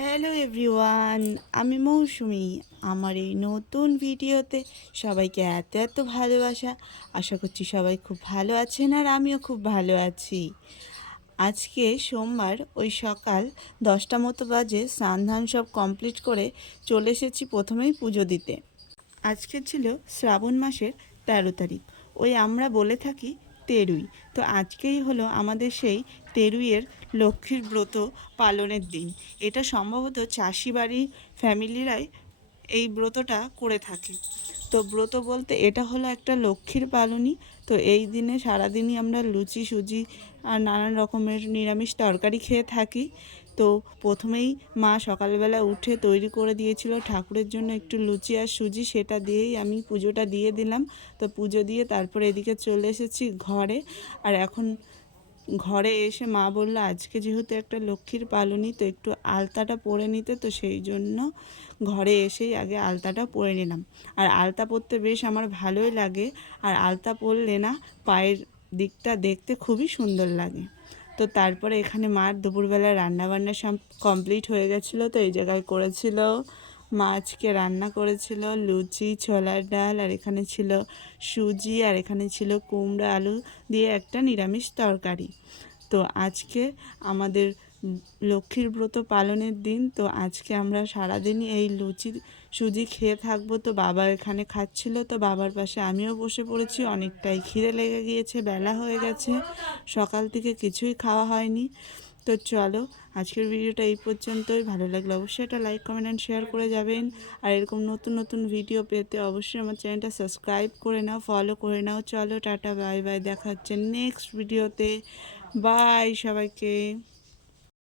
Hello everyone, আমি মৌসুমি। আমার এই নতুন ভিডিওতে সবাইকে এত এত ভালোবাসা। আশা করছি সবাই খুব ভালো আছেন আর আমিও খুব ভালো আছি। আজকে সোমবার, ওই সকাল 10টা মতো বাজে, স্নান ধান সব কমপ্লিট করে চলে এসেছি প্রথমেই পুজো দিতে। আজকে ছিল শ্রাবণ মাসের 13 তারিখ, ওই আমরা বলে থাকি তেরুই। তো আজকেই হলো আমাদের সেই তেরুইয়ের লক্ষ্মীর ব্রত পালনের দিন। এটা সম্ভবত চাষি বাড়ির ফ্যামিলিরাই এই ব্রতটা করে থাকে। তো ব্রত বলতে এটা হলো একটা লক্ষ্মীর পালনই। তো এই দিনে সারাদিনই আমরা লুচি সুজি আর নানান রকমের নিরামিষ তরকারি খেয়ে থাকি। তো প্রথমেই মা সকালবেলা উঠে তৈরি করে দিয়েছিল ঠাকুরের জন্য একটু লুচি আর সুজি, সেটা দিয়েই আমি পুজোটা দিয়ে দিলাম। তো পুজো দিয়ে তারপরে এদিকে চলে এসেছি ঘরে। আর এখন ঘরে এসে মা বলল আজকে যেহেতু একটা লক্ষ্মীর পালনই, তো একটু আলতাটা পরে নিতে। তো সেই জন্য ঘরে এসেই আগে আলতাটা পরে নিলাম। আর আলতা পরতে বেশ আমার ভালোই লাগে। আর আলতা পরলে না পায়ের দিকটা দেখতে খুবই সুন্দর লাগে। তো তারপরে এখানে মার দুপুরবেলা রান্নাবান্না সব কমপ্লিট হয়ে গেছিলো। তো এই জায়গায় করেছিল মা, আজকে রান্না করেছিল লুচি, ছোলার ডাল, আর এখানে ছিল সুজি, আর এখানে ছিল কুমড়ো আলু দিয়ে একটা নিরামিষ তরকারি। তো আজকে আমাদের লক্ষ্মীর ব্রত পালনের দিন। তো আজকে আমরা সারাদিনই এই লুচি সুজি খেয়ে থাকবো। তো বাবা এখানে খাচ্ছিল, তো বাবার পাশে আমিও বসে পড়েছি। অনেকটাই খিদে লেগে গিয়েছে, বেলা হয়ে গেছে, সকাল থেকে কিছুই খাওয়া হয়নি। তো চলো, আজকের ভিডিওটা এই পর্যন্তই। ভালো লাগলে অবশ্যই একটা লাইক কমেন্ট অ্যান্ড শেয়ার করে যাবেন। আর এরকম নতুন নতুন ভিডিও পেতে অবশ্যই আমার চ্যানেলটা সাবস্ক্রাইব করে নাও, ফলো করে নাও। চলো, টাটা, বাই বাই, দেখা হচ্ছে নেক্সট ভিডিওতে। বাই সবাইকে।